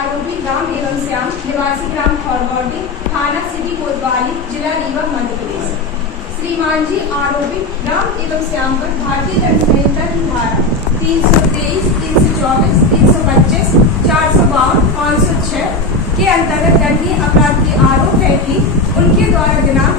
आरोपी राम एवं श्याम निवासी ग्राम खरगौटी थाना सिटी कोतवाली जिला रीवा मध्य प्रदेश। श्रीमान जी आरोपी राम एवं श्याम पर भारतीय दंड संहिता की धारा 323, 324, 325, 452, 506 के अंतर्गत दंडनीय अपराध के आरोप है कि उनके द्वारा दिनांक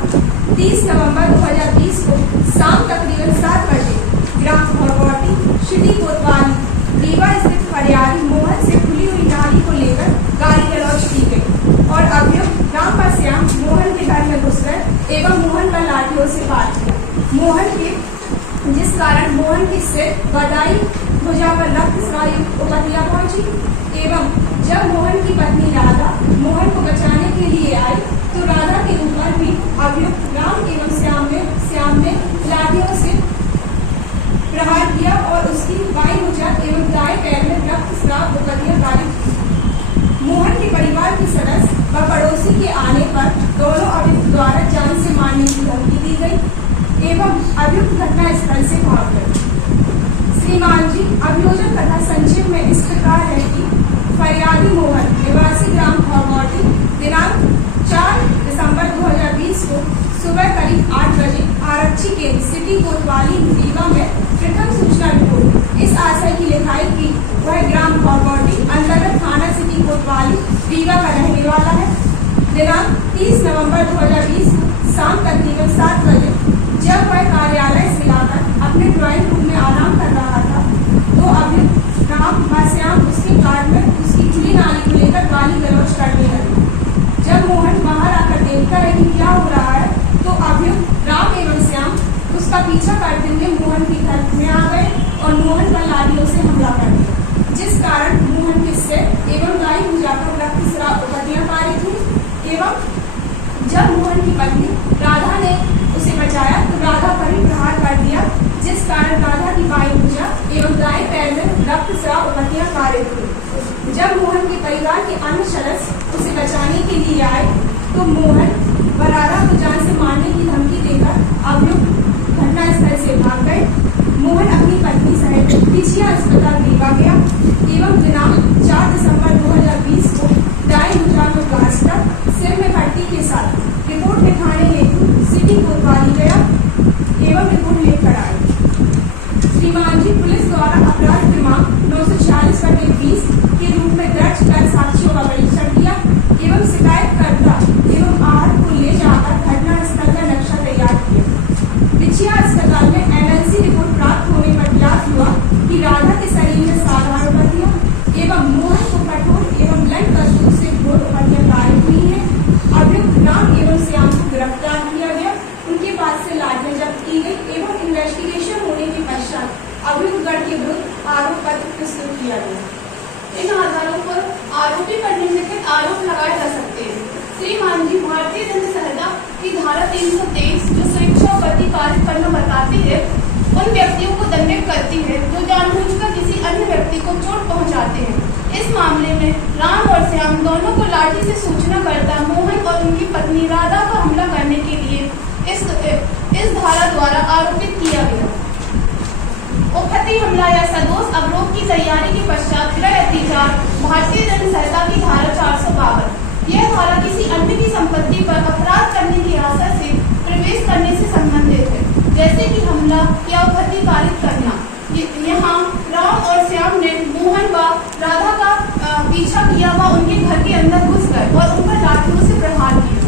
30 नवंबर 2020 को शाम तकरीबन 7 बजे ग्राम खरगौटी सिटी कोतवाली रीवा स्थित हरियाली मोहन से खुली हुई नाली को लेकर गाली गलौज की गई और अभियुक्त राम व श्याम मोहन के घर में घुस गए एवं मोहन पर लाठियों से वार किया। मोहन के जिस कारण मोहन की सिर बदाई भुजा पर रक्तस्राव युक्त उपतिया पहुंची एवं जब मोहन की पत्नी राधा मोहन को बचाने के लिए आई तो राधा के ऊपर भी अभियुक्त राम एवं श्याम ने लाठियों से प्रहार किया और उसकी बाईं भुजा एवं दाएं पैर में रक्तस्राव उपतिया कारित की। मोहन के परिवार के सदस्य व पड़ोसी के आने पर दोनों अभियुक्त द्वारा जान से मारने की धमकी दी गई एवं अभियुक्त घटना स्थल से भाग गए। श्रीमान जी अभियोजन कथा संक्षेप में इस प्रकार है कि फरियादी मोहन निवासी ग्राम खरगौटी दिनांक 4 दिसंबर 2020 को सुबह करीब 8 बजे आरक्षी केंद्र सिटी कोतवाली रीवा में प्रथम सूचना रिपोर्ट इस आशय की लिखाई कि वह ग्राम खरगौटी अंतर्गत थाना सिटी कोतवाली रीवा का रहने वाला है। दिनांक 30 नवंबर 2020 शाम तकरीबन 7 बजे जब वह कार्यालय से आकर अपने ड्राइंग रूम में आराम कर रहा था तो अभियुक्त राम व श्याम उसके कार में उसकी खुली नाली को लेकर गाली गलौज करने लगे। जब मोहन बाहर आकर देखता है कि क्या हो रहा है तो अभियुक्त राम एवं श्याम उसका पीछा करते हुए मोहन के घर में आ गए और मोहन पर लाठियों से हमला कर दिया, जिस कारण मोहन के सिर एवं दाईं भुजा पर रक्तस्राव उपतियां कारित हुई एवं जब मोहन की पत्नी राधा ने उसे बचाया तो राधा पर ही प्रहार कर दिया, जिस कारण राधा की बाईं भुजा एवं दाएं पैर में रक्तस्राव उपतियां कारित हुई। जब मोहन के परिवार के अन्य सदस्य उसे बचाने के लिए आए तो मोहन व राधा को जान से मारने की धमकी देकर अभियुक्त घटनास्थल से भाग गए। मोहन अपनी पत्नी सहित पिछिया अस्पताल रीवा गया एवं दिनांक 4 दिसंबर 2020 को दाएं भुजा में प्लास्टर सिर में पट्टी के साथ रिपोर्ट लिखाने हेतु सिटी कोतवाली गया एवं रिपोर्ट लेकर आए। श्रीमान जी पुलिस द्वारा अपराध क्रमांक 946/20 के रूप में दर्ज कर साक्ष्यों का परीक्षण किया एवं शिकायतकर्ता एवं आहत को ले जाकर घटनास्थल का नक्शा तैयार किया। पिछिया अस्पताल में एनएलसी रिपोर्ट प्राप्त होने पर ज्ञात हुआ कि राधा के शरीर में साधारण उपतियां एवं मोहन को कठोर एवं ब्लंट वस्तु से घोर उपतियां कारित हुई है। अभियुक्त राम एवं श्याम को गिरफ्तार किया गया, उनके पास से लाठियां जब्त की गई एवं इन्वेस्टिगेशन होने के पश्चात अभियुक्त गण के विरुद्ध आरोप पत्र प्रस्तुत किया गया। इन आधारों पर आरोपी पर निम्नलिखित आरोप लगाए जा सकते हैं। श्रीमान जी भारतीय दंड संहिता की धारा 323 जो स्वेच्छा प्रतिकारित करना बताती है उन व्यक्तियों को दंडित करती है जो जानबूझकर किसी अन्य व्यक्ति को चोट पहुंचाते हैं। इस मामले में राम और श्याम दोनों को लाठी से सूचनाकर्ता मोहन और उनकी पत्नी राधा पर हमला करने के लिए इस धारा द्वारा आरोपित किया गया। उपहती हमला या सदोष अवरोध की तैयारी के पश्चात गृह अत्याचार भारतीय दंड संहिता की धारा 452 यह धारा किसी अन्य की संपत्ति पर अपराध करने की आशा से प्रवेश करने से संबंधित है, जैसे कि हमला या उपहती कारित करना। यहाँ राम और श्याम ने मोहन व राधा का पीछा किया व उनके घर के अंदर घुस गए और उन पर लाठियों से प्रहार किया।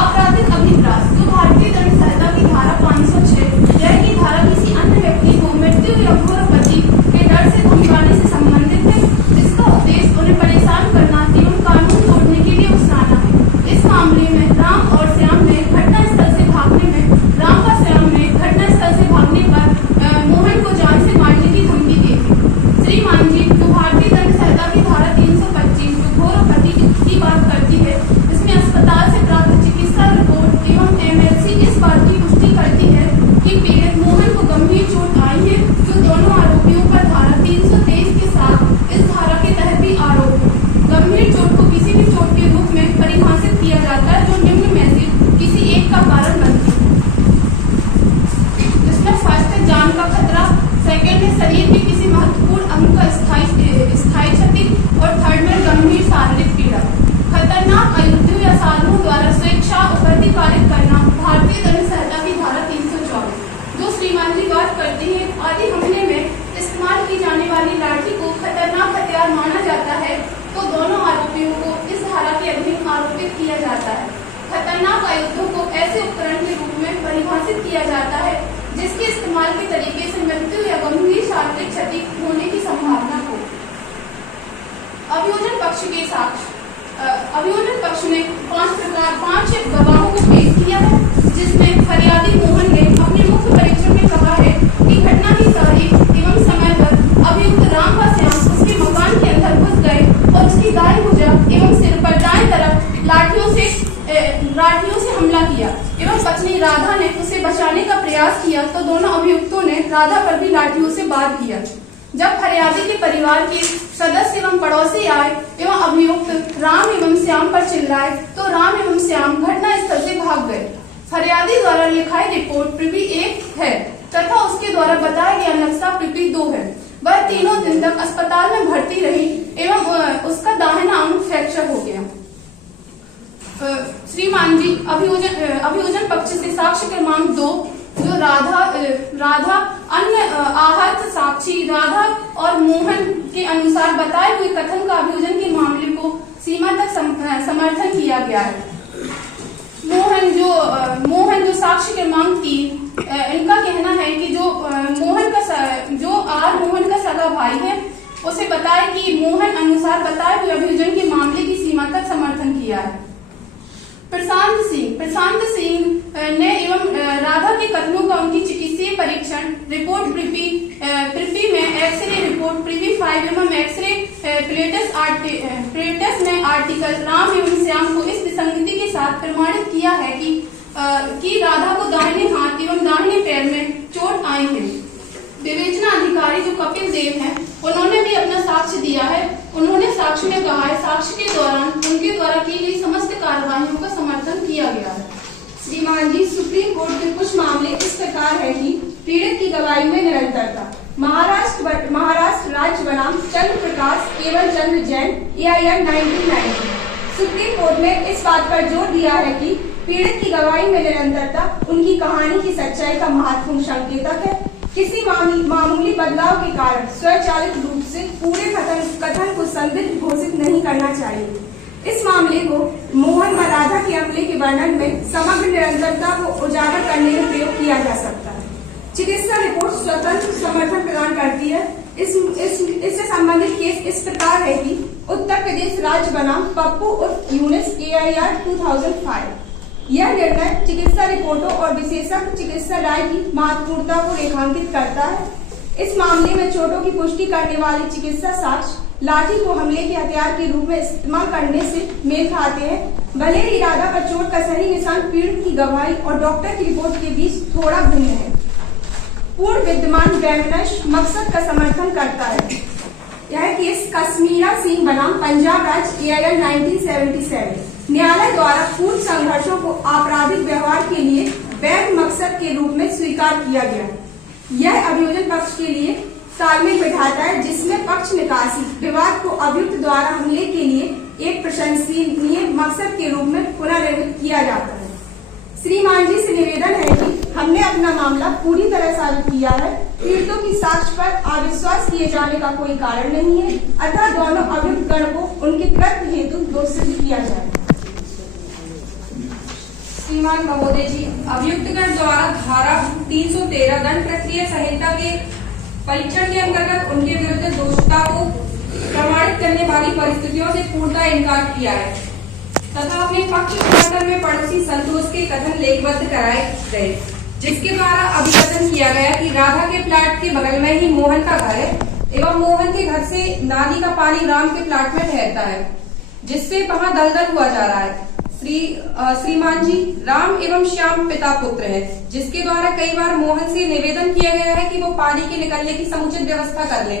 आपराधिक अभिप्राय जो भारतीय दंड संहिता की धारा 506 यह की धारा किसी अन्य व्यक्ति को मृत्यु या घोर आपत्ति के डर से धमकाने से संबंधित है, जिसका उद्देश्य उन्हें परेशान करना एवं कानून तोड़ने के लिए उकसाना है। इस मामले में राम और श्याम ने घटनास्थल से भागने पर मोहन को जान से मारने की धमकी दी थी। श्रीमान जी तो भारतीय दंड संहिता की धारा 325 जो घोर आपत्ति की बात करती है, इसमें अस्पताल से प्राप्त चिकित्सा रिपोर्ट एवं एमएलसी इस बात की पुष्टि करती है कि पीड़ित मोहन को गंभीर चोट आई है, जो दोनों आरोपियों पर धारा 323 के साथ इस धारा के तहत भी आरोप है। गंभीर चोट को किसी भी चोट के रूप में परिभाषित किया जाता है जो निम्न में से किसी एक का कारण बनती है, जिसमें फर्स्ट है जान का खतरा, सेकेंड है शरीर के किसी महत्वपूर्ण अंग का स्थायी क्षति और थर्ड में संकेत किया जाता है। खतरनाक आयुधों को ऐसे उपकरण के रूप में परिभाषित किया जाता है जिसके इस्तेमाल के तरीके से मृत्यु या गंभीर शारीरिक क्षति होने की संभावना हो। अभियोजन पक्ष के साक्ष्य। अभियोजन पक्ष ने 5 गवाहों को पेश किया है, जिसमें फरियादी मोहन ने अपने मुख्य परीक्षण में कहा है कि घटना की तारीख एवं समय पर अभियुक्त राम व श्याम उसके मकान के अंदर घुस गए और उसकी दाएं भुजा एवं सिर पर दाएं तरफ लाठियों से हमला किया एवं पत्नी राधा ने उसे बचाने का प्रयास किया तो दोनों अभियुक्तों ने राधा पर भी लाठियों से वार किया। जब फरियादी के परिवार के सदस्य एवं पड़ोसी आए एवं अभियुक्त राम एवं श्याम पर चिल्लाए तो राम एवं श्याम घटना स्थल से भाग गए। फरियादी द्वारा लिखाई रिपोर्ट प्रीपी 1 है तथा उसके द्वारा बताया गया नक्शा प्रीपी 2 है। वह 3 दिन तक अस्पताल में भर्ती रही एवं उसका दाहिना अंग फ्रैक्चर हो गया। श्रीमान जी अभियोजन पक्ष से साक्ष्य क्रमांक 2 जो राधा अन्य आहत साक्षी राधा और मोहन के अनुसार बताए हुए कथन का अभियोजन के मामले को सीमा तक समर्थन किया गया है। मोहन जो साक्ष्य क्रमांक 3 इनका कहना है कि जो मोहन का सगा भाई है उसे बताए कि मोहन अनुसार बताए हुए अभियोजन के मामले की सीमा तक समर्थन किया है। प्रशांत सिंह ने एवं राधा के कथनों का उनकी चिकित्सीय परीक्षण रिपोर्ट प्रीपी में एक्सरे रिपोर्ट प्रीपी 5 एवं एक्सरे प्लेटस में आर्टिकल राम एवं श्याम को इस विसंगति के साथ प्रमाणित किया है कि राधा को दाहिने हाथ एवं दाहिने पैर में चोट आई है। विवेचना अधिकारी जो कपिल देव हैं उन्होंने भी अपना साक्ष्य दिया है। उन्होंने साक्ष्य में कहा है साक्ष्य के दौरान उनके द्वारा की गई समस्त कार्यवाहियों का समर्थन किया गया है। श्रीमान जी सुप्रीम कोर्ट के कुछ मामले इस प्रकार है कि पीड़ित की गवाही में निरंतरता। महाराष्ट्र राज्य बनाम चंद्र प्रकाश केवल चंद्र जैन AIR 1990। सुप्रीम कोर्ट ने इस बात पर जोर दिया है कि पीड़ित की गवाही में निरंतरता उनकी कहानी की सच्चाई का महत्वपूर्ण संकेतक है। किसी मामूली बदलाव के कारण स्वचालित रूप से पूरे कथन को संदिग्ध घोषित नहीं करना चाहिए। इस मामले को मोहन व राधा के हमले के वर्णन में समग्र निरंतरता को उजागर करने में प्रयोग किया जा सकता है। चिकित्सा रिपोर्ट स्वतंत्र समर्थन प्रदान करती है। इससे संबंधित केस इस प्रकार है कि उत्तर प्रदेश राज्य बनाम पप्पू उर्फ यूनिस AIR 2005। यह निर्णय चिकित्सा रिपोर्टों और विशेषज्ञ चिकित्सा राय की महत्वपूर्णता को रेखांकित करता है। इस मामले में चोटों की पुष्टि करने वाले चिकित्सा साक्ष्य लाठी को हमले के हथियार के रूप में इस्तेमाल करने से मेल खाते हैं। भले ही इरादा पर चोट का सही निशान पीड़ित की गवाही और डॉक्टर की रिपोर्ट के बीच थोड़ा भिन्न है। पूर्ण विद्यमान वैमनस्य मकसद का समर्थन करता है। यह केस कश्मीरा सिंह बनाम पंजाब राज्य AIR 1977। न्यायालय द्वारा पूर्व संघर्षों को आपराधिक व्यवहार के लिए वैध मकसद के रूप में स्वीकार किया गया। यह अभियोजन पक्ष के लिए तालमेल बिठाता है जिसमें पक्ष निकासी विवाद को अभियुक्त द्वारा हमले के लिए एक प्रशंसनीय मकसद के रूप में पुनर्निर्मित किया जाता है। श्रीमान जी से निवेदन है कि हमने अपना मामला पूरी तरह साबित किया है। पीड़ितों की साक्ष्य पर अविश्वास किए जाने का कोई कारण नहीं है, अतः दोनों अभियुक्त गण को उनके कृत्य हेतु दोषी किया जाए। श्रीमान महोदय जी, अभियुक्तगण द्वारा धारा 313 दंड प्रक्रिया संहिता के परीक्षण के अंतर्गत उनके विरुद्ध दोषता को प्रमाणित करने वाली परिस्थितियों से पूर्णतः इनकार किया है तथा अपने पक्ष समर्थन में पड़ोसी संतोष के कथन लेखबद्ध कराए गए, जिसके द्वारा अभिकथन किया गया कि राधा के प्लाट के बगल में ही मोहन का घर है एवं मोहन के घर से नाली का पानी राम के प्लाट में ठहरता है, जिससे वहां दलदल हुआ जा रहा है। श्रीमान जी, राम एवं श्याम पिता पुत्र है, जिसके द्वारा कई बार मोहन से निवेदन किया गया है कि वो पानी के निकलने की समुचित व्यवस्था कर ले,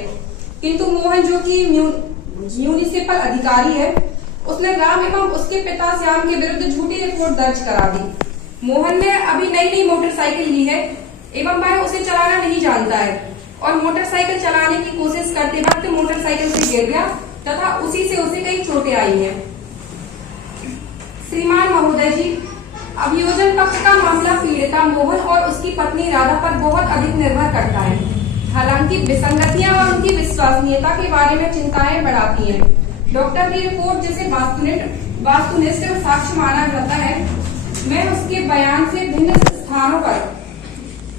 किंतु मोहन जो कि म्यूनिसिपल अधिकारी है उसने राम एवं उसके पिता श्याम के विरुद्ध झूठी रिपोर्ट दर्ज करा दी। मोहन ने अभी नई मोटरसाइकिल ली है एवं वह उसे चलाना नहीं जानता है और मोटरसाइकिल चलाने की कोशिश करते वक्त मोटरसाइकिल से गिर गया तथा उसी से उसे कई चोटें आई हैं। श्रीमान महोदय जी, अभियोजन पक्ष का मामला पीड़िता मोहन और उसकी पत्नी राधा पर बहुत अधिक निर्भर करता है। हालांकि विसंगतियां और उनकी विश्वसनीयता के बारे में चिंताएं बढ़ाती हैं। डॉक्टर की रिपोर्ट जिसे वास्तुनिष्ठ साक्ष्य माना जाता है। मैं उसके बयान से भिन्न स्थानों पर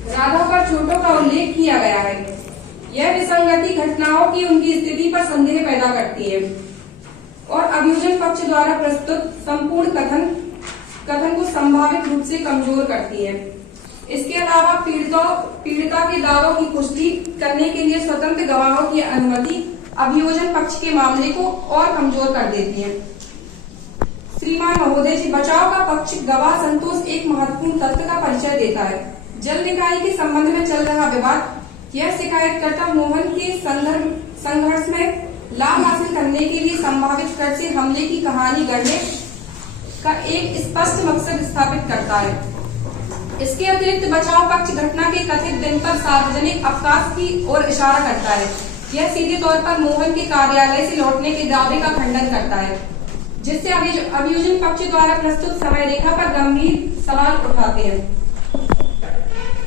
राधा पर चोटों का उल्लेख किया गया है। यह विसंगति घटनाओं की उनकी स्थिति पर संदेह पैदा करती है और अभियोजन पक्ष द्वारा प्रस्तुत संपूर्ण कथन को संभावित रूप से कमजोर करती है। इसके अलावा पीड़िता के दावों की पुष्टि करने के लिए स्वतंत्र गवाहों की अनुमति अभियोजन पक्ष के मामले को और कमजोर कर देती है। श्रीमान महोदय जी, बचाव का पक्ष गवाह संतोष एक महत्वपूर्ण तथ्य का परिचय देता है। जल निकाय के संबंध में चल रहा विवाद, यह शिकायतकर्ता मोहन के संघर्ष में लाभ हासिल करने के लिए संभावित कर से हमले की कहानी गढ़ने का एक स्पष्ट मकसद स्थापित करता है। इसके अतिरिक्त बचाव पक्ष घटना के कथित दिन पर सार्वजनिक अवकाश की ओर इशारा करता है। यह सीधे तौर पर मोहन के कार्यालय से लौटने के दावे का खंडन करता है, जिससे अभियोजन पक्ष द्वारा प्रस्तुत समय रेखा पर गंभीर सवाल उठाते हैं।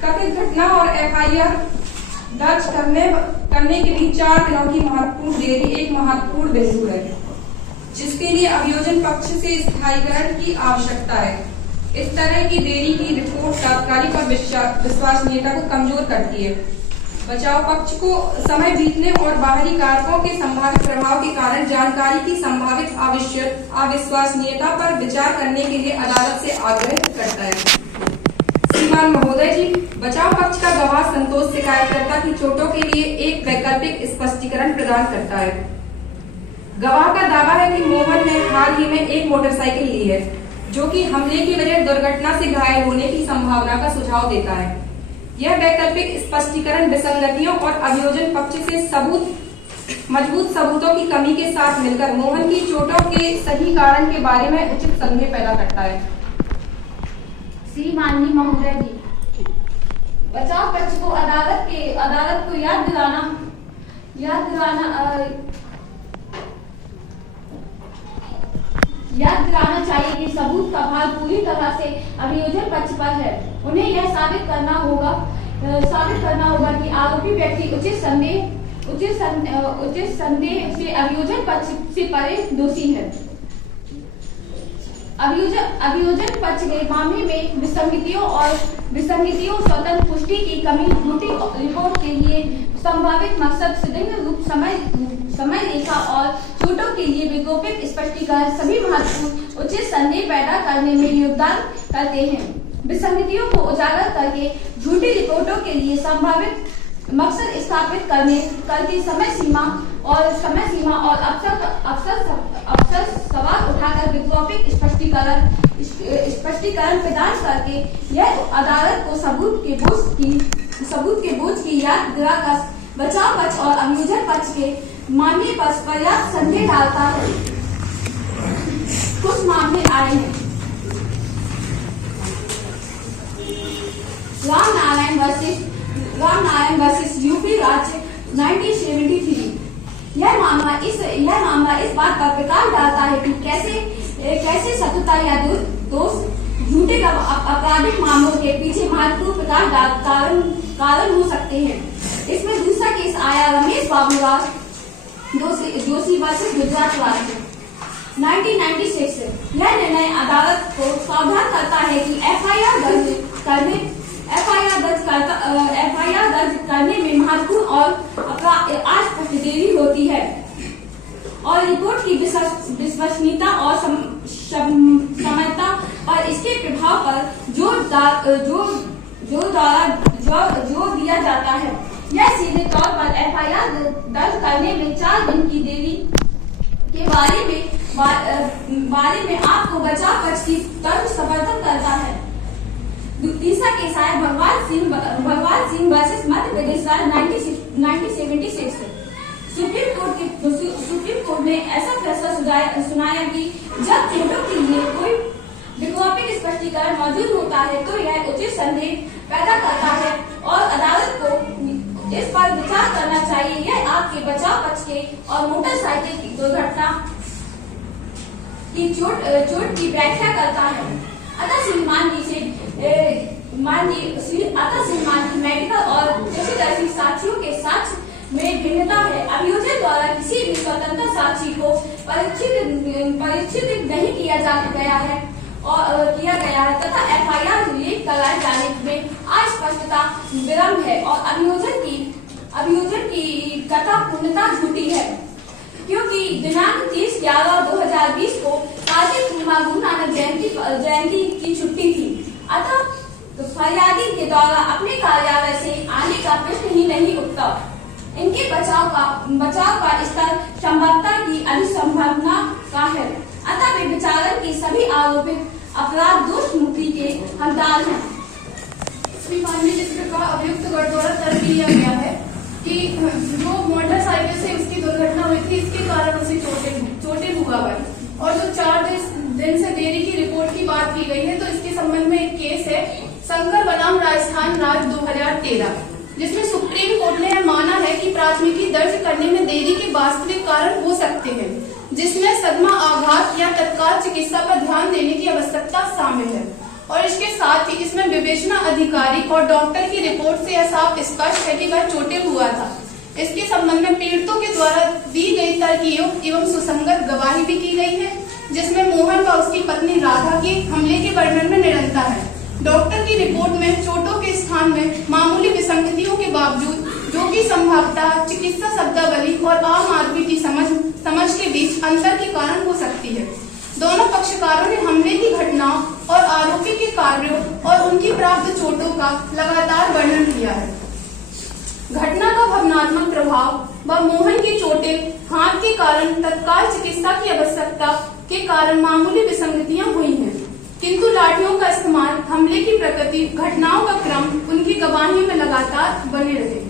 कथित घटना और एफआईआर दर्ज करने के बीच 4 दिनों की महत्वपूर्ण देरी एक महत्वपूर्ण बिंदु है, जिसके लिए अभियोजन पक्ष से स्थायीकरण की आवश्यकता है। इस तरह की देरी की रिपोर्ट तात्कालिक और विश्वसनीयता को कमजोर करती है। बचाव पक्ष को समय बीतने और बाहरी कारकों के संभावित प्रभाव के कारण जानकारी की संभावित अविश्वसनीयता पर विचार करने के लिए अदालत से आग्रह करता है। श्रीमान महोदय जी, बचाव पक्ष का गवाह संतोष शिकायतकर्ता की चोटों के लिए एक वैकल्पिक स्पष्टीकरण प्रदान करता है। गवाह का दावा है कि मोहन ने हाल ही में एक मोटरसाइकिल ली है, जो कि हमले की वजह दुर्घटना से घायल होने की संभावना का सुझाव देता है। यह वैकल्पिक स्पष्टीकरण विसंगतियों और अभियोजन पक्ष से मजबूत सबूतों की कमी के साथ मिलकर मोहन की चोटों के सही कारण के बारे में उचित संदेह पैदा करता है। श्रीमान जी महोदय जी, बचाव पक्ष को अदालत को याद दिलाना चाहिए कि सबूत का भार पूरी तरह से अभियोजन पक्ष पर है। उन्हें यह साबित करना होगा कि आरोपी व्यक्ति उचित संदेह से अभियोजन पक्ष से परे दोषी है। अभियोजन पक्ष के मामले में विसंगतियों स्वतंत्र पुष्टि की कमी झूठी रिपोर्ट के लिए संभावित मकसद सुदीर्घ रूप समय रेखा और चोटों के लिए वैकल्पिक स्पष्टीकरण सभी महत्वपूर्ण उचित संदेह पैदा करने में योगदान करते हैं। विसंगतियों को उजागर करके झूठी रिपोर्टों के लिए संभावित मकसद स्थापित करके समय सीमा और अक्सर सवाल उठाकर वैकल्पिक स्पष्टीकरण प्रदान करके यह अदालत को सबूत के बोझ की याद दिलाकर बचाव पक्ष और अभियोजन पक्ष के मामले पर पर्याप्त संदेह डालता है। कुछ मामले आए हैं। राम नारायण वर्सेस यूपी राज्य 1973। यह मामला इस बात पर प्रकाश डालता है कि कैसे शत्रुता या दोष झूठे आपराधिक मामलों के पीछे महत्वपूर्ण कारण हो सकते हैं। इसमें दूसरा केस आया रमेश बाबूराव जोशी वर्सेस गुजरात राज्य 1996 से। यह निर्णय अदालत को सावधान करता है कि एफआईआर दर्ज करने में महत्वपूर्ण और अस्पष्ट देरी होती है और रिपोर्ट की विश्वसनीयता और समयता और इसके प्रभाव पर जोर दिया जाता है। यह सीधे तौर पर एफआईआर दर्ज करने में 4 दिन की देरी के बारे में आपको बचाव पक्ष की तर्क समर्थन करता है। तीसरा केस आया भगवान सिंह वर्सेस मध्य प्रदेश राज्य 1976 से। सुप्रीम कोर्ट ने ऐसा फैसला सुनाया कि जब चोटों के लिए कोई वैकल्पिक स्पष्टीकरण मौजूद होता है तो यह उचित संदेह पैदा करता है और अदालत को इस पर विचार करना चाहिए। यह आपके बचाव पक्ष के और मोटरसाइकिल की दुर्घटना की चोट की व्याख्या करता है। अतः श्रीमान जी मेडिकल और चक्षुदर्शी साक्षियों के साक्ष्य में भिन्नता है। अभियोजन द्वारा किसी भी स्वतंत्र साक्षी को परीक्षित नहीं किया गया है तथा FIR कराए जाने में अस्पष्टता विलंब है और अभियोजन की कथा पूर्णता झूठी है, क्योंकि दिनांक 30/11/2020 को काजी गुरु नानक जयंती की छुट्टी थी। अतः फरियादी के द्वारा अपने कार्यालय से आने का प्रश्न ही नहीं उठता। इनके बचाव का स्तर संभवता की अधिक संभावना का है। अतः वे विचारण की सभी आरोपित अपराध दोष मुक्ति के हकदार हैं। श्री माननीय जिस प्रकार अभियुक्त गण द्वारा तर्क दिया गया है कि जो मोटरसाइकिल से उसकी दुर्घटना हुई थी, इसके कारण उसे चोटें हुआ गई, और जो 4 दिन से देरी की रिपोर्ट की बात की गई है, तो इसके संबंध में एक केस है शंकर बनाम राजस्थान राज्य 2013, जिसमें सुप्रीम कोर्ट ने माना है कि प्राथमिकी दर्ज करने में देरी के वास्तविक कारण हो सकते हैं, जिसमें सदमा, आघात या तत्काल चिकित्सा पर ध्यान देने की आवश्यकता शामिल है। और इसके साथ ही इसमें विवेचना अधिकारी और डॉक्टर की रिपोर्ट से यह साफ स्पष्ट है कि वह चोटिल हुआ था। इसके संबंध में पीड़ितों के द्वारा दी गई तर्कयुक्त एवं सुसंगत गवाही भी की गई है, जिसमें मोहन व उसकी पत्नी राधा के हमले के वर्णन में निरंतर है। डॉक्टर की रिपोर्ट में चोटों के स्थान में मामूली विसंगतियों के बावजूद, जो कि संभवतः चिकित्सा शब्दावली और आम आदमी की समझ के बीच अंतर के कारण हो सकती है। दोनों पक्षकारों ने हमले की घटनाओं और आरोपी के कार्यों और उनकी प्राप्त चोटों का लगातार वर्णन किया है। घटना का भावनात्मक प्रभाव व मोहन की चोटें हाथ के कारण तत्काल चिकित्सा की आवश्यकता के कारण मामूली विसंगतियां हुई हैं, किंतु लाठियों का इस्तेमाल, हमले की प्रकृति, घटनाओं का क्रम उनकी गवाही में लगातार बने रहे।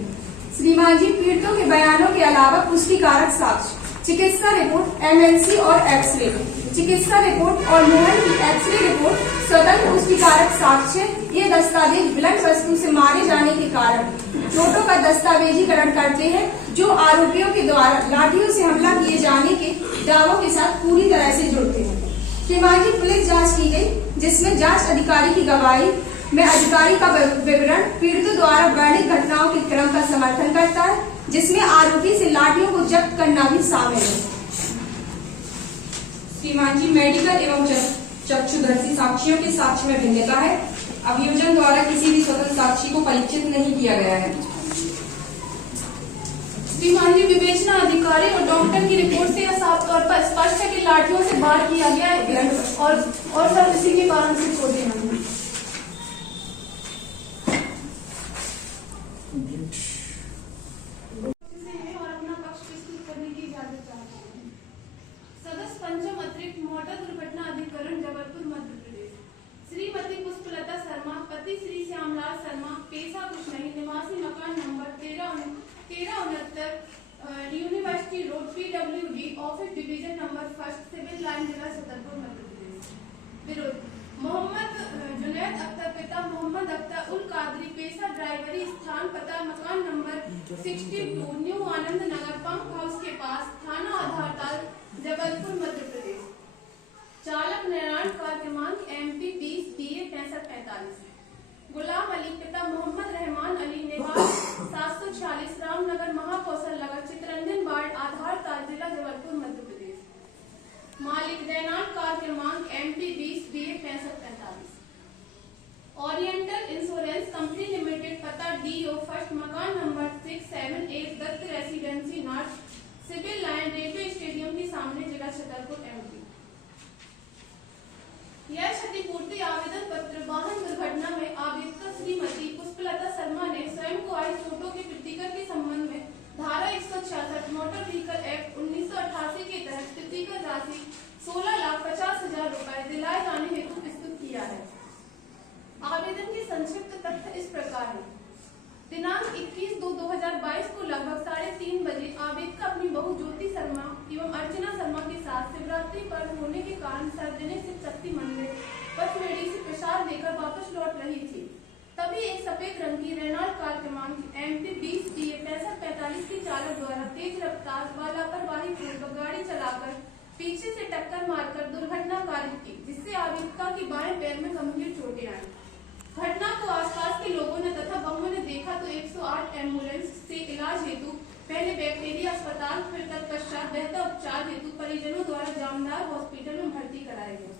श्रीमान जी, पीड़ितों के बयानों के अलावा पुष्टिकारक साक्ष्य, चिकित्सा रिपोर्ट, MLC और एक्सरे, चिकित्सा रिपोर्ट और मोहन की एक्सरे रिपोर्ट स्वतंत्र पुष्टिकारक साक्ष्य। ये दस्तावेज ब्लंट वस्तु से मारे जाने के कारण चोटों का दस्तावेजीकरण करते हैं, जो आरोपियों के द्वारा लाठियों से हमला किए जाने के दावों के साथ पूरी तरह से जुड़ते हैं। श्रीमान जी, पुलिस जांच की गई, जिसमें जांच अधिकारी की गवाही में अधिकारी का विवरण पीड़ितों द्वारा वर्णित घटनाओं के क्रम का समर्थन करता है, जिसमें आरोपी से लाठियों को जब्त करना भी शामिल है। श्रीमान जी, मेडिकल एवं चक्षुदर्शी साक्षियों के साक्ष्य में भिन्नता है। अभियोजन द्वारा किसी भी स्वतंत्र साक्षी को परीक्षित नहीं किया गया है। श्रीमान जी, विवेचना अधिकारी और डॉक्टर की रिपोर्ट से यह साफ तौर पर स्पष्ट है कि लाठियों से वार किया गया है और सब इसी के कारण से चोटें हुई। सदस्य पंचम अतिरिक्त मोटर दुर्घटना अधिकरण, जबलपुर, मध्य प्रदेश। श्रीमती पुष्पलता शर्मा, पति श्री श्यामलाल शर्मा, पेशा कुछ नहीं, निवासी मकान number 1369 university road, PWD, office division number 1, civil line, जिला छतरपुर, मध्य प्रदेश। विरोध: मोहम्मद जुनैद अख्तर, पिता मोहम्मद अख्तर उल कादरी, पेशा ड्राइवरी, स्थान पता मकान number 62 new Anand Nagar, pump house के पास, थाना आधारताल, जबलपुर, मध्य प्रदेश। चालक नारायण कार क्रमांक MP 20 DA 6545। गुलाम अली, पिता मोहम्मद रहमान अली, निवास 746 रामनगर, महाकौशल नगर, चितरंजन वार्ड, आधारताल, जिला जबलपुर, मध्य प्रदेश। मालिक दैनान कार क्रमांक MP 20 DA 6545। Oriental insurance company limited, पता DO फर्स्ट, मकान number 678 Dutt residency north, civil line, railway stadium के सामने, जिला छतरपुर, MP। यह क्षतिपूर्ति आवेदन पत्र वाहन दुर्घटना में आवेदक श्रीमती पुष्पलता शर्मा ने स्वयं को आई चोटों के प्रतिकर के संबंध में धारा 166 मोटर व्हीकल एक्ट 1988 के तहत प्रतिकर राशि 16,50,000 रुपए दिलाए जाने हेतु प्रस्तुत किया है। आवेदन के संक्षिप्त तथ्य इस प्रकार है। दिनांक 21/2/2022 को लगभग 3:30 बजे आवेदक अपनी बहू ज्योति शर्मा एवं अर्चना शर्मा के साथ शिवरात्रि पर्व होने के कारण सार्वजनिक शिव शक्ति मंदिर पचमेड़ी से प्रसाद लेकर वापस लौट रही थी। तभी एक सफेद रंग की रेनॉल्ट कार क्रमांक MP 20 DA 6545 के चालक द्वारा तेज रफ्तार व लापरवाही पूर्वक गाड़ी चलाकर पीछे से टक्कर मारकर दुर्घटना कारित की, जिससे आवेदका के बाएं पैर में गंभीर चोटें आई। घटना को आसपास के लोगों ने तथा बहुओं ने देखा तो 108 एम्बुलेंस से इलाज हेतु पहले बैक्टीरिया अस्पताल, फिर तत्पश्चात बेहतर उपचार हेतु परिजनों द्वारा जामदार हॉस्पिटल में भर्ती कराया गया।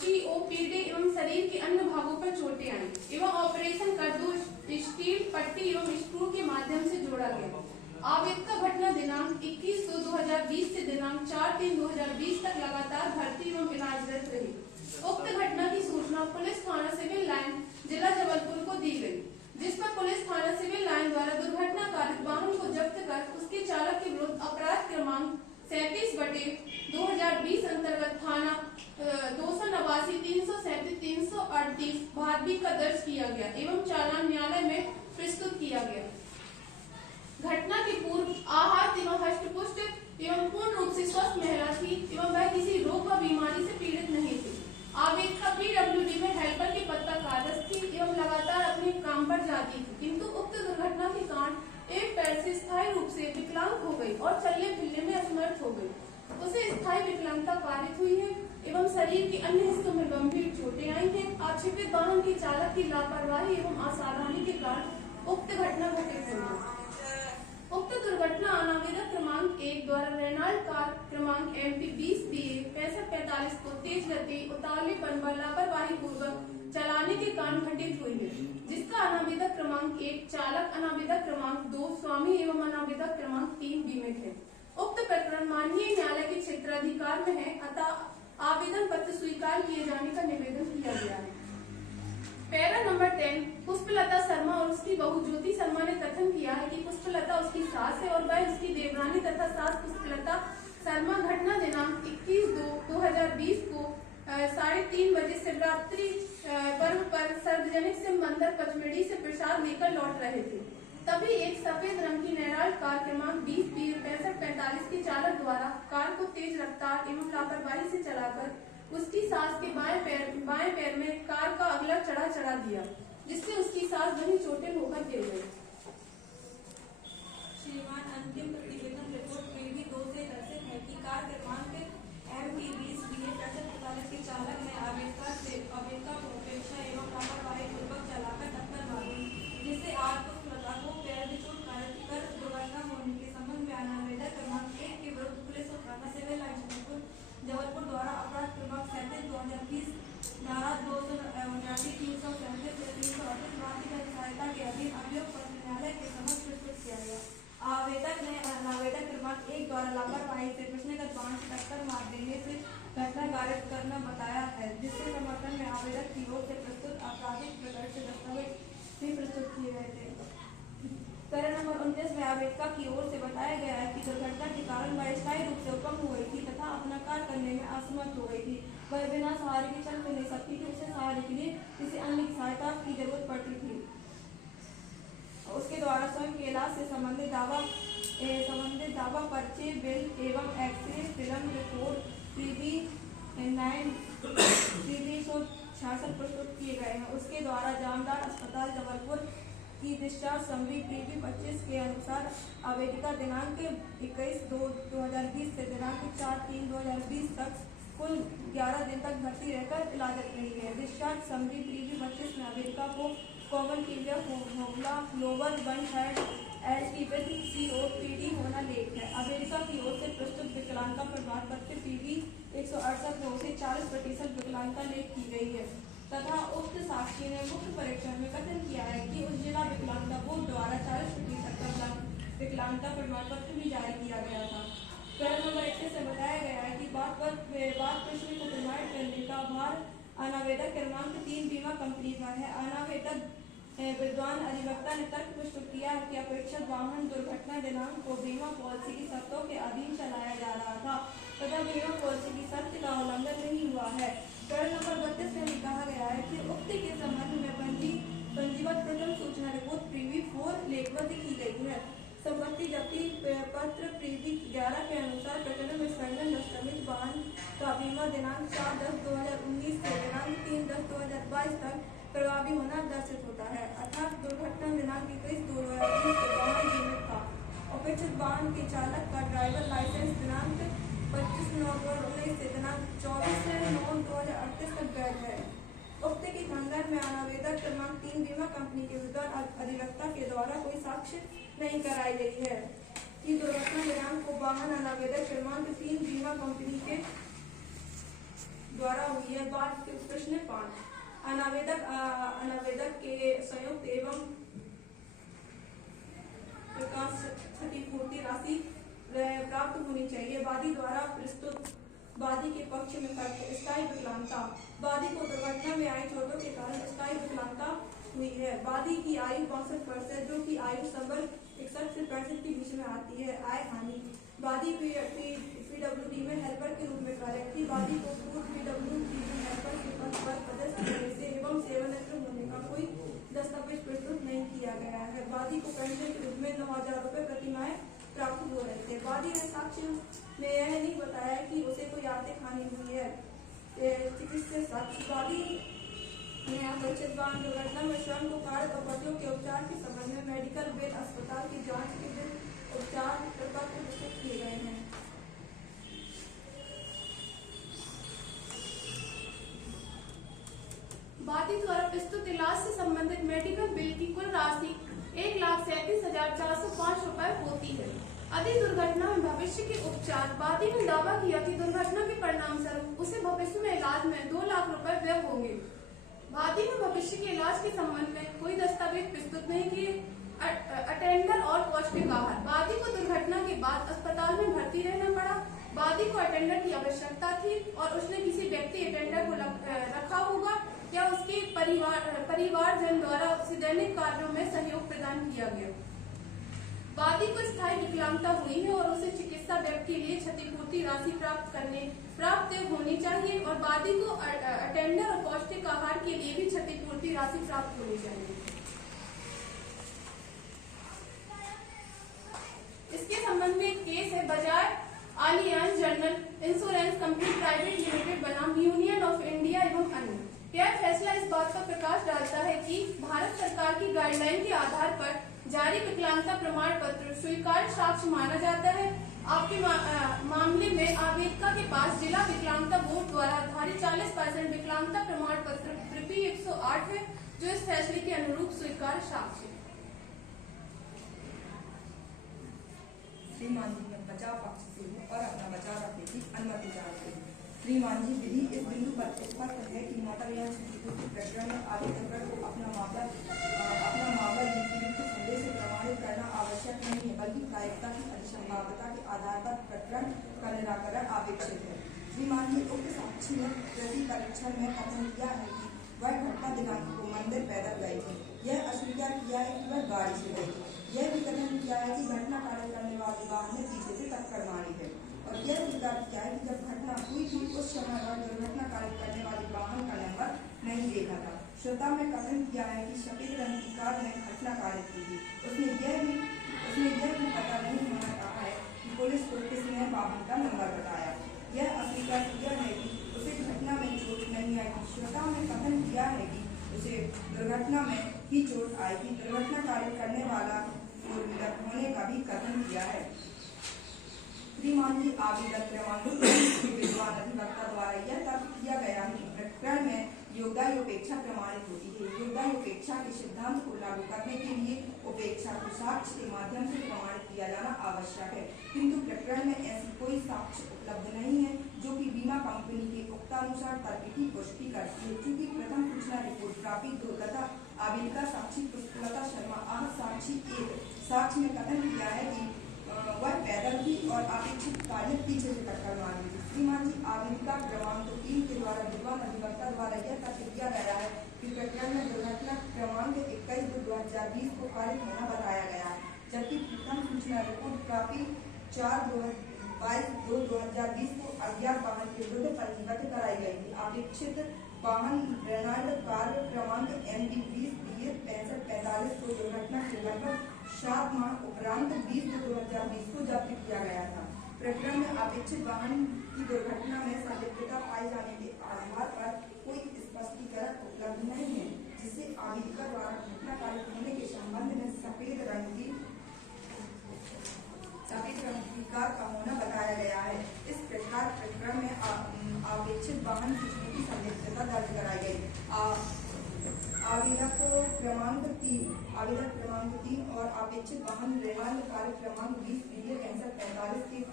COPD एवं शरीर के अन्य भागों पर चोटें आई एवं ऑपरेशन कर दो स्टील पट्टी एवं स्क्रू के माध्यम से जोड़ा गया। आवेदक का घटना दिनांक 21/2/2020 से दिनांक 4/3/2020 तक लगातार भर्ती एवं इलाजरत रही। उक्त घटना की सूचना पुलिस थाना सिविल लाइन जिला जबलपुर को दी गई, जिस पर पुलिस थाना सिविल लाइन द्वारा दुर्घटना कारित वाहन को जब्त कर उसके चालक के विरुद्ध अपराध क्रमांक 37/2020 अंतर्गत थाना 289, 337, 338 भादवी का दर्ज किया गया एवं चालान न्यायालय में प्रस्तुत किया गया। घटना के पूर्व आहत एवं हष्टपुष्ट एवं पूर्ण रूप से स्वस्थ महिला थी एवं वह किसी रोग व बीमारी से पीड़ित नहीं थी। आवेदक PWD में हेल्पर के पद पर कार्यरत थी एवं लगातार अपने काम पर जाती थी, किंतु उक्त दुर्घटना के कारण एक पैर से स्थायी रूप से विकलांग हो गई और चलने फिरने में असमर्थ हो गई। उसे स्थायी विकलांगता कारित हुई है एवं शरीर के अन्य हिस्सों में गंभीर चोटें आई हैं। आक्षेपित वाहन के चालक की लापरवाही एवं असावधानी के कारण उक्त घटना घटित हुई है। उक्त दुर्घटना अनावेदक क्रमांक 1 द्वारा रेनॉल्ट कार क्रमांक MP 20BA 6545 को तेज गति, उतावलेपन व लापरवाही पूर्वक चलाने के कारण घटित हुई है, जिसका अनावेदक क्रमांक 1 चालक, अनावेदक क्रमांक 2 स्वामी एवं अनावेदक क्रमांक 3 बीमित है। उक्त प्रकरण माननीय न्यायालय के क्षेत्राधिकार में है, अतः आवेदन पत्र स्वीकार किए जाने का निवेदन किया गया है। पैरा नंबर 10 पुष्पलता शर्मा और उसकी बहू ज्योति शर्मा ने कथन किया है कि पुष्पलता उसकी सास है और वह उसकी देवरानी तथा सास पुष्पलता शर्मा घटना दिनांक 21/2/2020 को 3:30 बजे शिवरात्रि पर्व पर सार्वजनिक शिव मंदिर पचमेड़ी से प्रसाद लेकर लौट रहे थे। तभी एक सफेद रंग की रेनॉल्ट कार क्रमांक 20B 6545 के चालक द्वारा कार को तेज रफ्तार एवं लापरवाही से चलाकर उसकी सास के बाएं पैर में कार का अगला चढ़ा दिया, जिससे उसकी सास वहीं चोटिल होकर गिर गई। श्रीमान, अंतिम प्रतिवेदन रिपोर्ट में भी 2 से दर्शित है कि कार क्रमांक MP 20BA 6545 के चालक ने आवेदका को उपेक्षा एवं लापरवाही पूर्वक चलाकर टक्कर मारी, जिससे आज पुष्पलता को पैर में चोट कर दुर्घटना होने के संबंध में अनावेदक क्रमांक 1 के विरुद्ध पुलिस और थाना सिविल लाइन जबलपुर द्वारा अपराध क्रमांक 37/2020 धारा 279, 337 से 338 भारतीय सहायता के अधीन अभियोग पत्र न्यायालय के समक्ष प्रस्तुत किया गया। आवेदक ने अनावेदक क्रमांक 1 द्वारा लापरवाही से प्रश्नगत वाहन से टक्कर मार देने से घटना कारित करना बताया है, जिसके समर्थन में आवेदक की ओर से प्रस्तुत आपराधिक प्रकरण से दस्तावेज भी प्रस्तुत किए गए थे। पैरा नंबर 29 में आवेदका की ओर से बताया गया है कि दुर्घटना के कारण वह स्थायी रूप से उपंग हो गई थी तथा अपना कार्य करने में असमर्थ हो गई थी। वह बिना सहारे के चल फिर नहीं सकती थी, उसे सहारे के लिए किसी अन्य की सहायता की जरूरत पड़ती थी। उसके द्वारा स्वयं के इलाज से संबंधित दावा पर्चे, बिल एवं एक्सरे फिल्म रिपोर्ट PB 9 प्रस्तुत किए गए हैं। उसके द्वारा जामदार अस्पताल जबलपुर की डिस्चार्ज समरी PB 25 के अनुसार आवेदिका दिनांक 21/2/2020 से दिनांक 4/3/2020 तक कुल 11 दिन तक भर्ती रहकर इलाजरत रही है। डिस्चार्ज समरी PB 25 में आवेदिका को कॉमन किलिया होगला लोअर वन साइड एज की विद COPD होना लेख है। आवेदिका की ओर से प्रस्तुत विकलांगता प्रमाण पत्र PB 168 में उसे 40% विकलांगता लेख की गई है तथा उक्त साक्षी ने मुख्य परीक्षण में कथन किया है कि उस जिला विकलांगता बोर्ड द्वारा 40% विकलांगता प्रमाण पत्र भी जारी किया गया था। पैरा नंबर 21 से बताया गया है कि बात प्रश्न को प्रमाणित करने का भार अनावेदक क्रमांक 3 बीमा कंपनी पर है। अनावेदक विद्वान अधिवक्ता ने तर्क प्रस्तुत किया है कि अपेक्षित वाहन दुर्घटना दिनांक को बीमा पॉलिसी की शर्तों के अधीन चलाया जा रहा था तथा बीमा पॉलिसी की शर्त का उल्लंघन नहीं हुआ है। पैरा नंबर 32 में कहा गया है कि उक्त के संबंध में पंजीबद्ध प्रथम सूचना रिपोर्ट PB 4 लेखबद्ध की गई है। संपत्ति जब्ती पत्र PB 11 के अनुसार प्रकरण में संलग्न दस्तावेज वाहन का बीमा दिनांक 4/10/2019 से दिनांक 3/10/2022 तक प्रभावी होना दर्शित होता है, अर्थात दुर्घटना दिनांक 21/2/2020 को वाहन बीमित था। अपेक्षित वाहन के चालक का ड्राइवर लाइसेंस दिनांक 25/9/2019 से दिनांक 24/9/2038 तक वैध है। उक्त के संदर्भ में अनावेदक क्रमांक 3 बीमा कंपनी के विद्वान अधिवक्ता के द्वारा कोई साक्ष्य नहीं कराई गई है कि दुर्घटना दिनांक को वाहन अनावेदक क्रमांक 3 बीमा कंपनी के द्वारा हुई है। प्रश्न 5, अनावेदक के संयुक्त एवं प्रकाश क्षतिपूर्ति राशि प्राप्त होनी चाहिए। वादी द्वारा प्रस्तुत वादी के पक्ष में स्थायी विकलांगता। वादी को दुर्घटना में आई चोटों के कारण स्थायी विकलांगता हुई है। वादी की आयु 65 जो कि आयु संवर्ग 61 से 65 के बीच में आती है। आय हानि। वादी पीडब्ल्यूडी में हेल्पर के रूप में कार्यरत थी। वादी को पूर्व पीडब्ल्यूडी में हेल्पर के पद पर पदस्थ होने से एवं सेवानिवृत्त होने का कोई दस्तावेज प्रस्तुत नहीं किया गया है। वादी को पेंशन के रूप में 9,000 रुपए प्रति माह प्राप्त हो रहे थे। वादी ने साक्ष्य में यह नहीं बताया कि उसे कोई आर्थिक हानि हुई है। चिकित्सा साक्ष्य। वादी ने अपरिचित वाहन दुर्घटना में स्वयं को कारक अपराधियों के उपचार के संबंध में मेडिकल बिल, अस्पताल की जांच के बिल, उपचार पत्र प्रस्तुत किए गए हैं। वादी द्वारा प्रस्तुत इलाज से संबंधित मेडिकल बिल की कुल राशि 1,37,405 रुपए होती है। यदि दुर्घटना में भविष्य के उपचार। वादी ने दावा किया कि दुर्घटना के परिणाम स्वरूप उसे भविष्य में इलाज में 2 लाख रुपए व्यय होंगे। वादी ने भविष्य के इलाज के संबंध में कोई दस्तावेज प्रस्तुत नहीं किए। अटेंडर और पौष्टिक आहार। वादी को दुर्घटना के बाद अस्पताल में भर्ती रहना पड़ा। वादी को अटेंडर की आवश्यकता थी और उसने किसी व्यक्ति अटेंडर को रखा होगा या उसके परिवारजन द्वारा उसे दैनिक कार्यों में सहयोग प्रदान किया गया। वादी को स्थायी विकलांगता हुई है और उसे चिकित्सा व्यय के लिए क्षतिपूर्ति राशि प्राप्त होनी चाहिए और वादी को अटेंडर और पौष्टिक आहार के लिए भी क्षतिपूर्ति राशि प्राप्त होनी चाहिए। इसके संबंध में एक केस है Bajaj Allianz general insurance company private limited बनाम यूनियन ऑफ इंडिया एवं अन्य। यह फैसला इस बात पर प्रकाश डालता है कि भारत सरकार की गाइडलाइन के आधार पर जारी विकलांगता प्रमाण पत्र स्वीकार्य साक्ष्य माना जाता है। आपके मामले में आवेदका के पास जिला विकलांगता बोर्ड द्वारा धारित 40% विकलांगता प्रमाण पत्र प्रति 108 है जो इस फैसले के अनुरूप स्वीकार्य साक्ष्य है। श्रीमान जी ने बचाव पक्ष से और अपना बचाव रखने की अनुमति चाहते हैं। श्रीमान जी विधि इस बिंदु पर स्पष्ट है कि मोटरयान क्षतिपूर्ति प्रकरण में आवेदक को अपना मामला लिखित संदेश से प्रमाणित करना आवश्यक नहीं है बल्कि प्रायिकता की अधिसंभाव्यता के आधार पर प्रकरण का निराकरण अपेक्षित है। श्रीमान जी उक्त साक्षी ने प्रति परीक्षण में कथन किया है कि वह घटना दिनांक को मंदिर पैदल गई थी। यह अस्वीकार किया है कि वह गाड़ी से गई थी। यह भी कथन किया है कि घटना कार्य करने वाले वाहन ने पीछे से टक्कर मारी है और यह स्वीकार किया है कि जब घटना हुई थी उस समय वह दुर्घटना कार्य करने वाले वाहन का नंबर नहीं देखा था। श्रोता में कथन किया है कि सफेद रंग की कार ने घटना कार्य की थी। उसने यह भी पता नहीं होना कहा है कि पुलिस को किसने वाहन का नंबर बताया। यह अस्वीकार किया है कि उसे घटना में चोट नहीं आई। श्रोता में कथन किया है कि उसे दुर्घटना में ही चोट आई थी। दुर्घटना कार्य करने वाला होने का भी कथन किया है। श्रीमान जी आवेदक क्रमांक विद्वान अधिवक्ता द्वारा यह तर्क किया गया है कि प्रकरण में योग्यता प्रमाणित होती है। योग्यता के सिद्धांत को लागू करने के लिए उपेक्षा को साक्ष्य के माध्यम से प्रमाणित किया जाना आवश्यक है, किंतु प्रकरण में ऐसी कोई साक्ष्य उपलब्ध नहीं है जो कि बीमा कंपनी के उक्तानुसार तर्क की पुष्टि करती है। चूंकि प्रथम सूचना रिपोर्ट प्राप्त हो तथा आवेदका साक्षी पुष्पलता शर्मा आह साक्षी एक साक्ष्य में कथन किया है कि वह पैदल थी और अपेक्षित कार्य पीछे से टक्कर मारी थी। श्रीमान जी आवेदिका क्रमांक 3 के द्वारा विद्वान अधिवक्ता द्वारा यह तथ्य दिया गया है कि प्रकरण में दुर्घटना क्रमांक 21/2020 को पारित होना बताया गया है, जबकि प्रथम सूचना रिपोर्ट प्राप्त 4/22/2020 को अज्ञात वाहन के विरुद्ध पंजीबद्ध कराई गई थी। अपेक्षित वाहन रेनाल्ड कार क्रमांक MD 20 को दुर्घटना के लगभग 7 माह उपरांत 20/2020 को जब्त किया गया था। प्रकरण में अपेक्षित वाहन की दुर्घटना में संलिप्तता पाए जाने के आधार पर कोई स्पष्टीकरण उपलब्ध नहीं है, जिससे आवेदक द्वारा घटना कार्य होने के संबंध में सफेद रंग की कार का होना बताया गया है। इस प्रकार प्रकरण में अपेक्षित वाहन खींचने की संलिप्तता दर्ज कराई गई। आवेदक क्रमांक 3 और अपेक्षित वाहन रेनाल्ड कार क्रमांक 20 के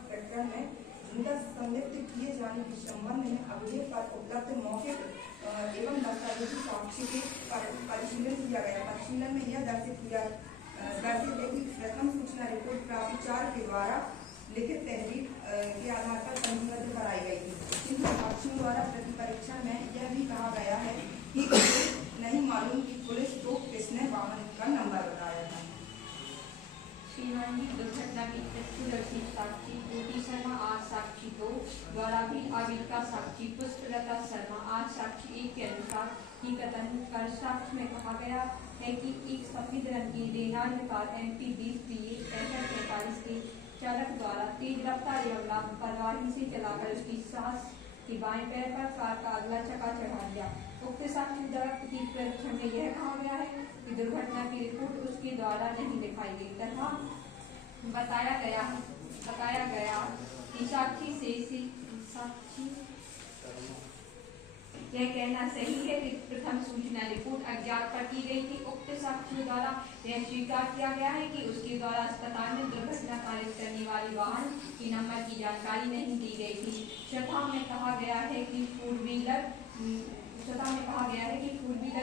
प्रकरण में जिनका संलिप्त किए जाने के संबंध में अभिलेख पर उपलब्ध मौखिक एवं दस्तावेजी साक्ष्य के परिशीलन किया गया। परिशीलन में यह दर्शित है कि प्रथम सूचना रिपोर्ट प्राप्ति 4 के द्वारा लिखित तहरीर के आधार पर पंजीबद्ध कराई गई थी, किंतु साक्षियों द्वारा प्रति परीक्षण में यह भी कहा गया है कि नहीं मालूम कि पुलिस को किसने वाहन का नंबर बताया था। श्रीमान जी, दुर्घटना की चक्षुदर्शी साक्षी ज्योति शर्मा आज साक्षी 2 द्वारा भी आवेदिका साक्षी पुष्पलता शर्मा आज साक्षी 1 के अनुसार ही कथन कर साक्ष्य में कहा गया है कि एक सफेद रंग की रेनाल्ड कार MP 20 PA 6545 के चालक द्वारा तेज रफ्तार एवं लापरवाही से चलाकर उसकी सांस के बाएं पैर पर कार का अगला चक्का चढ़ा दिया। उक्त साक्ष्य द्वारा प्रति परीक्षण में यह कहा गया है कि दुर्घटना की रिपोर्ट उसके द्वारा नहीं दिखाई गई तथा बताया गया कि साक्षी यह कहना सही है कि प्रथम सूचना रिपोर्ट अज्ञात पर की गई थी। उक्त साक्षियों द्वारा यह स्वीकार किया गया है कि उसके द्वारा अस्पताल में दुर्घटना कारित करने वाले वाहन की नंबर की जानकारी नहीं दी गई थी। चौथा में कहा गया है कि फोर व्हीलर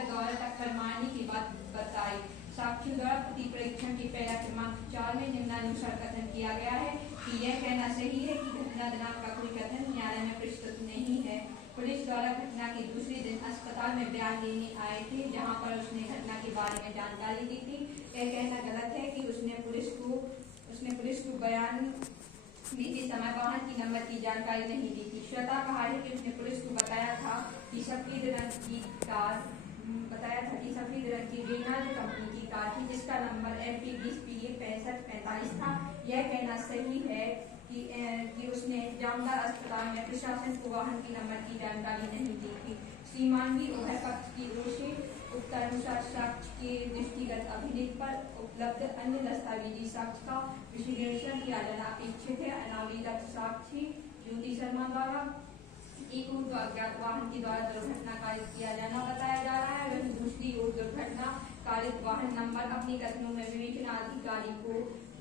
द्वारा टक्कर मारने की बात बताई। साक्षियों द्वारा प्रति परीक्षण के पहला क्रमांक 4 में निम्नानुसार कथन किया गया है कि यह कहना सही है कि घटना दिनांक का कोई कथन न्यायालय में प्रस्तुत नहीं है। पुलिस द्वारा घटना के दूसरे दिन अस्पताल में बयान लेने आए थे, जहां पर उसने घटना के बारे में जानकारी दी थी। यह कहना गलत है कि उसने पुलिस को बयान देते समय वाहन की नंबर की जानकारी नहीं दी थी। श्वेता कहा है कि उसने पुलिस को बताया था कि सफेद रंग की रेनाल्ड कंपनी की कार थी, जिसका नंबर MP 20 PA 6545 था। यह कहना सही है कि उसने जामदार अस्पताल में प्रशासन को वाहन की नंबर की जानकारी नहीं दी थी। श्रीमान जी, उभय पक्ष की ओर से उत्तरानुसार साक्ष्य के दृष्टिगत अभिलेख पर उपलब्ध अन्य दस्तावेजी साक्ष्य का विश्लेषण किया जाना अपेक्षित है। अनावेदक साक्षी ज्योति शर्मा द्वारा एक और अज्ञात वाहन के द्वारा दुर्घटना कारित किया जाना बताया जा रहा है। वहीं दूसरी ओर दुर्घटना कारित वाहन नंबर अपने कथनों में विवेचना अधिकारी को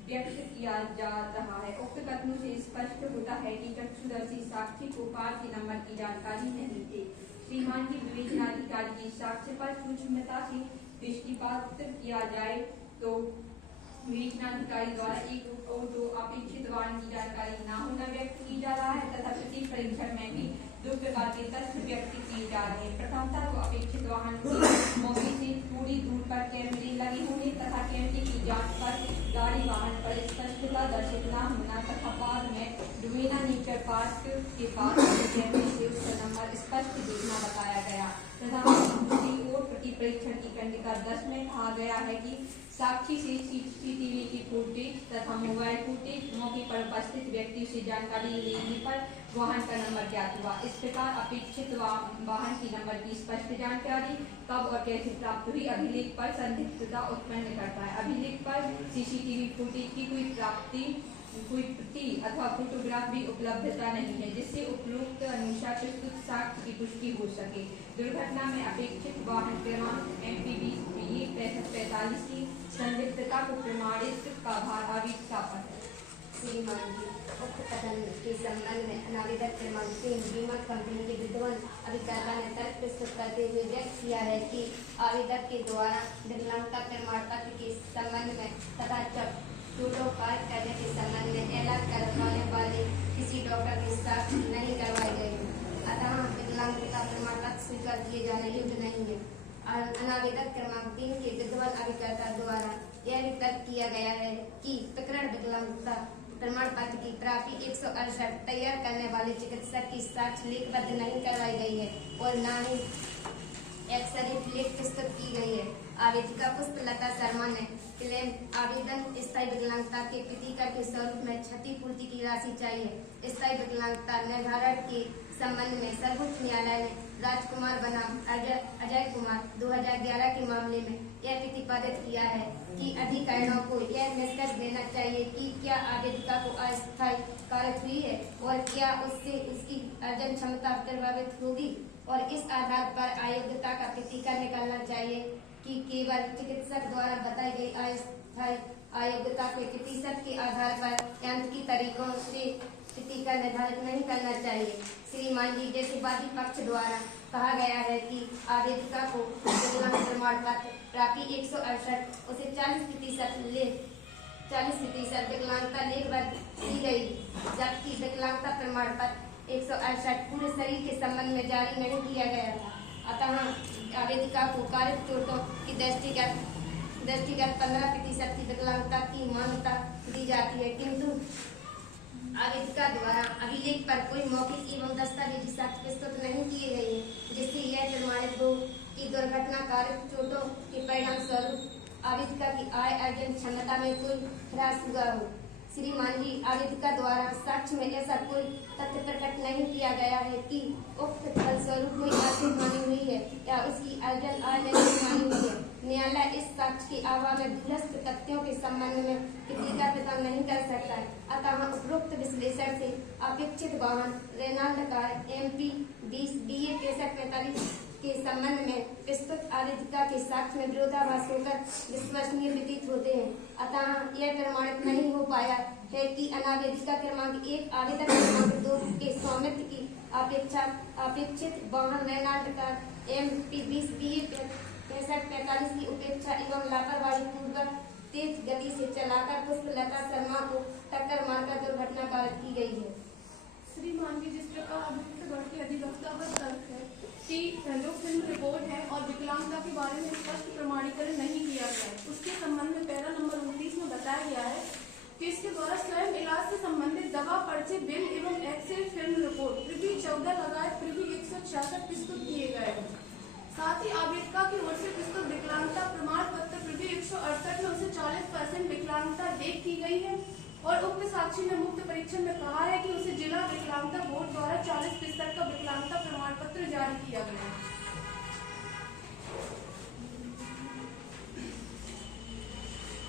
व्यक्त किया जा रहा है। उक्त कथनों से स्पष्ट होता है कि चक्षुदर्शी साक्षी को कार के नंबर की जानकारी नहीं थी। श्रीमान जी, विवेचना अधिकारी के साक्ष्य पर सूक्ष्मता से दृष्टिपात किया जाए तो विवेचनाधिकारी द्वारा एक और 2 अपेक्षित वाहन की जानकारी न होना व्यक्त की जा रहा है तथा प्रति परीक्षण में भी 2 प्रकार के तथ्य व्यक्त किए जा रहे हैं। प्रथमतः तो अपेक्षित वाहन के मौके से थोड़ी दूर पर कैमरे लगे होने तथा कैमरे की जांच पर गाड़ी वाहन पर स्पष्टता दर्शित न होना तथा बाद में डुवेना नेचर पार्क के पास कैमरे से उसका नंबर स्पष्ट देखना बताया गया तथा दूसरी ओर प्रति परीक्षण की खंडिका 10 में कहा गया है कि साक्षी से CCTV की फुटेज तथा मोबाइल फुटेज मौके पर उपस्थित व्यक्ति से जानकारी लेने पर वाहन का नंबर ज्ञात हुआ। इस प्रकार अपेक्षित वाहन की नंबर की स्पष्ट जानकारी कब और कैसे प्राप्त हुई अभिलेख पर संदिग्धता उत्पन्न करता है। अभिलेख पर CCTV फुटेज की कोई प्रति अथवा फोटोग्राफ भी उपलब्धता नहीं है, जिससे उपरोक्त अनुसार प्रस्तुत साक्ष्य की पुष्टि हो सके। दुर्घटना में अपेक्षित वाहन क्रमांक MP 20 PA 6545 की संदिग्धता को प्रमाणित का भार आवेदिका पर है। श्रीमान जी, उक्त कथन के संबंध में अनावेदक क्रमांक 3 बीमा कंपनी के विद्वान अभिकर्ता ने तर्क प्रस्तुत करते हुए व्यक्त किया है कि आवेदक के द्वारा विकलांगता प्रमाण पत्र के संबंध में तथा चोटों पार करने के संबंध में इलाज करवाने वाले किसी डॉक्टर के साथ नहीं करवाई गई, अतः विकलांगता प्रमाण पत्र स्वीकार किए जाने योग्य नहीं है। अनावेदक क्रमांक 3 के विद्वान अभिकर्ता द्वारा यह भी तर्क किया गया है कि प्रकरण विकलांगता प्रमाण पत्र की प्राप्ति 168 तैयार करने वाले चिकित्सक की साक्ष्य लेखबद्ध नहीं करवाई गई है और न ही एक्सरे प्लेट प्रस्तुत की गई है। आवेदिका पुष्पलता शर्मा ने क्लेम आवेदन स्थायी विकलांगता के प्रतिकर के स्वरूप में क्षतिपूर्ति की राशि चाहिए। स्थायी विकलांगता निर्धारण के संबंध में सर्वोच्च न्यायालय ने राजकुमार बनाम अजय कुमार 2011 के मामले में यह प्रतिपादित किया है कि अधिकारियों को यह निष्कर्ष देना चाहिए कि क्या आवेदिका को अस्थायी कारित हुई है और क्या उससे उसकी अर्जन क्षमता प्रभावित होगी, और इस आधार पर अयोग्यता का प्रतिकर निकालना चाहिए कि केवल चिकित्सक द्वारा बताई गई अस्थायी अयोग्यता के प्रतिशत के आधार पर यांत्रिकी तरीकों से तिथि का निर्धारित नहीं करना चाहिए। श्रीमान जी, जैसे वादी पक्ष द्वारा कहा गया है कि आवेदिका को विकलांग प्रमाण पत्र प्राप्ति 168 उसे 40% विकलांगता लेखबद्ध की गई, जबकि विकलांगता प्रमाण पत्र 168 पूरे शरीर के संबंध में जारी नहीं किया गया था। अतः आवेदिका को कारित चोटों की दृष्टिगत 15% की विकलांगता की मान्यता दी जाती है, किंतु आवेदिका द्वारा अभिलेख पर कोई मौखिक एवं दस्तावेजी साक्ष्य प्रस्तुत नहीं किए गए हैं, जिससे यह प्रमाणित हो कि दुर्घटना कारित चोटों के परिणाम स्वरूप आवेदिका की आय अर्जन क्षमता में कोई ह्रास हुआ हो। श्रीमान जी, आवेदिका द्वारा साक्ष्य में ऐसा कोई तथ्य प्रकट नहीं किया गया है कि उक्त फलस्वरूप कोई आर्थिक हानि हुई है या उसकी अर्जन आय में कोई हानि हुई है। न्यायालय इस साक्ष्य के अभाव में दूरस्थ तथ्यों के संबंध में प्रतिक्रिया प्रदान नहीं कर सकता है। अतः उपरोक्त विश्लेषण से अपेक्षित वाहन रेनाल्ड कार MP 20 BA 6345 के संबंध में प्रस्तुत आवेदिका के साक्ष्य में विरोधाभास होकर विश्वसनीय प्रतीत होते हैं। अतः यह प्रमाणित नहीं हो पाया है कि अनावेदिका क्रमांक 1 आवेदक क्रमांक 2 के स्वामित्व की अपेक्षित वाहन रेनाल्ड कार MP 20 BA 6545 की उपेक्षा एवं लापरवाही पूर्वक तेज गति से चलाकर पुष्पलता शर्मा को टक्कर मारकर दुर्घटना कारक की गई है। श्रीमान जी, जिस प्रकार अभियुक्त गण के अधिवक्ता का तर्क है कि जो फिल्म रिपोर्ट है और विकलांगता के बारे में स्पष्ट प्रमाणीकरण नहीं किया गया है, उसके संबंध में पैरा नंबर 29 में बताया गया है कि इसके द्वारा स्वयं इलाज से संबंधित दवा पर्चे बिल एवं एक्सरे फिल्म रिपोर्ट पृथ्वी 14 लगाए पृथ्वी 166 प्रस्तुत किए गए हैं। साथ ही आवेदिका की ओर से प्रस्तुत विकलांगता प्रमाण पत्र पृथ्वी 168 में उसे 40% विकलांगता देख की गई है और उक्त साक्षी ने मुक्त परीक्षण में कहा है कि उसे जिला विकलांगता बोर्ड द्वारा 40% का विकलांगता प्रमाण पत्र जारी किया गया है।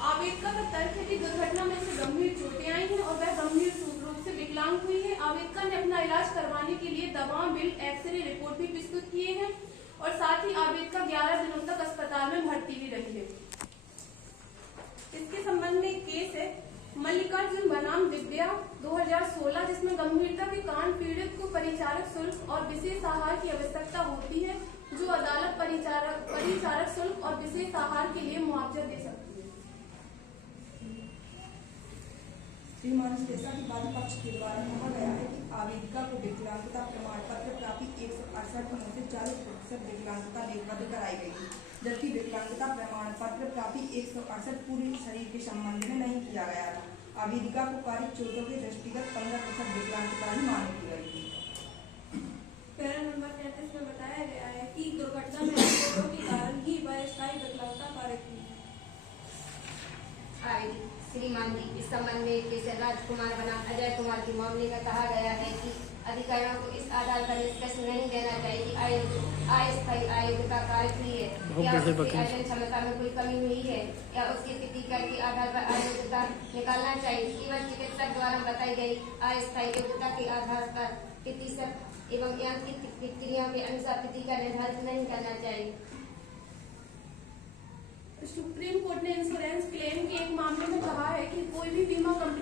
आवेदिका का तर्क है कि दुर्घटना में उसे गंभीर चोटें आई हैं और वह गंभीर रूप से विकलांग हुई है। आवेदिका ने अपना इलाज करवाने के लिए दवा बिल एक्सरे रिपोर्ट भी प्रस्तुत किए हैं और साथ ही आवेदिका 11 दिनों तक अस्पताल में भर्ती भी रही है। इसके संबंध में एक केस है मल्लिकार्जुन बनाम दिव्या 2016, जिसमें गंभीरता के कारण पीड़ित को परिचारक शुल्क और विशेष आहार की आवश्यकता होती है, जो अदालत परिचारक शुल्क और विशेष आहार के लिए मुआवजा दे सकती है। श्रीमान, जैसा कि वादी पक्ष के द्वारा कहा गया है कि आवेदिका को विकलांगता प्रमाण पत्र प्राप्ति 168 में से 40% विकलांगता लेखबद्ध कराई गई थी, जबकि विकलांगता प्रमाण पत्र प्राप्ति 168 पूरे शरीर के संबंध में नहीं किया गया था। आवेदिका को कारित चोटों के दृष्टिगत 15% विकलांगता ही मान्य की गई थी। पैरा नंबर 33 में बताया गया है कि दुर्घटना में चोटों के कारण ही वह स्थायी विकलांगता कारक हुई। श्रीमान जी, इस संबंध में केस राजकुमार बनाम अजय कुमार के मामले में कहा गया है कि अधिकारियों को इस आधार पर निष्कर्ष नहीं देना चाहिए कि अस्थायी आयोजिका कार्य हुई है या उसकी अर्जन क्षमता में कोई कमी हुई है या उसके प्रतिकर के आधार पर आयोजिका निकालना चाहिए। केवल चिकित्सक द्वारा बताई गई अस्थायी योग्यता के आधार पर प्रतिशत एवं यांत्रिक प्रक्रियाओं के अनुसार प्रतिकर निर्धारित नहीं करना चाहिए। सुप्रीम कोर्ट ने इंश्योरेंस क्लेम के एक मामले में कहा है कि कोई भी बीमा कंपनी